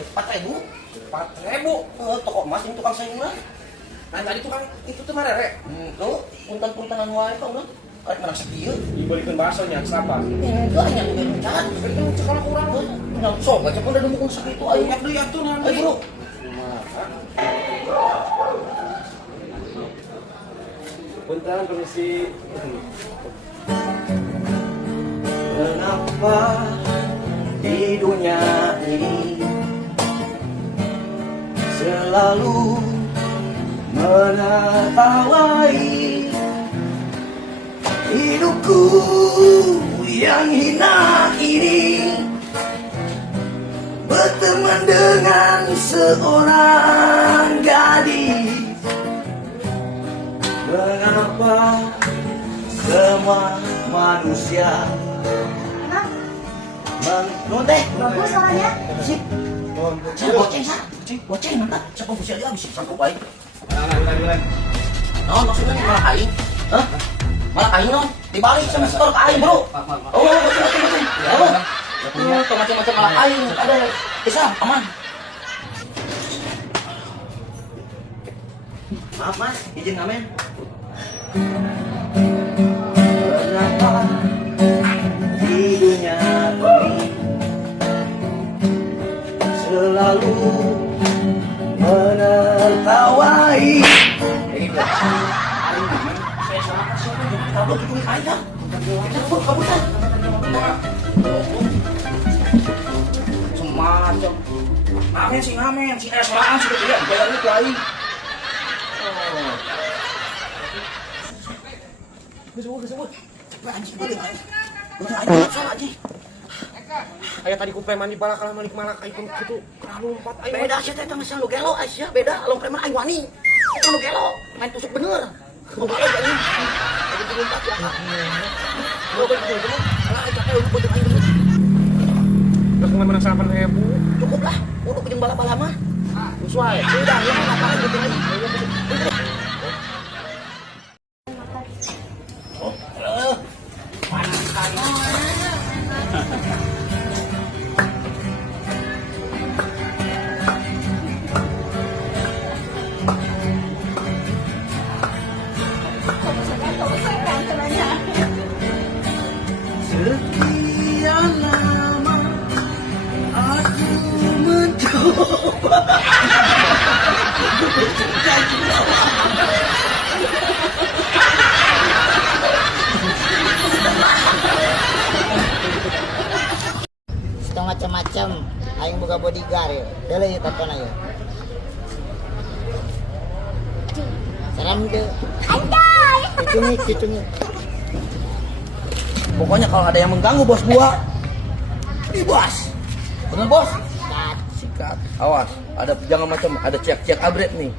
4.000. 4.000. Toko emas ini tukang sayuran. Nah tadi tukang itu tuh marere. Tuh, punten-puntenan wae Pak udah. Karek menang sakieu. Dibalikin baksonya kenapa? Itu hanya udah mencat. Itu cekal kurang. Nang sok aja pun udah dukung sakitu ayo. Yak deui atuh nanti. Ayo, Bro. Punten permisi. Kenapa di dunia ini selalu menertawai hidupku yang hina ini, berteman dengan seorang gadis. Mengapa semua manusia teh Bagus suaranya. sip saya boceng nanti siapa usia dia habis sanggup baik maksudnya malah aing malah aing dibalik sama setor ke aing bro betul macam-macam malah aing ada bisa aman. Maaf mas, izin ngamen. Kenapa di dunia ini selalu menertawai? Saya salah siapa yang tablo itu aja. Kabutan. Semacam. Ngamen si ngamen, si esalaan sudah tidak bayar itu aing. Kesebut. Cepet anjing gue dengar. Gue dengar salah anjing. Aya tadi ku preman di balak kalah malik malak itu lompat ayo. Beda sih teh sama lu gelo Asia beda. Lo preman aing wani. Itu lu gelo main tusuk bener. Lu gelo anjing. Itu lompat ya. Lo kan gitu. Alah capek lu butuh aing terus. Udah kemarin menang 8.000. Cukup lah. Udah pinjam bala-bala mah. Sesuai. Sudah ya ngapain gitu lagi. Sekian lama aku mencoba. Setengah macam-macam. Aing boga bodyguard ya. Dele ya tonton aja. Salam deh. Anjay. Cucungnya. Pokoknya kalau ada yang mengganggu bos gua, bos. Bener bos? Sikat. Awas, ada jangan macam ada cek abret nih.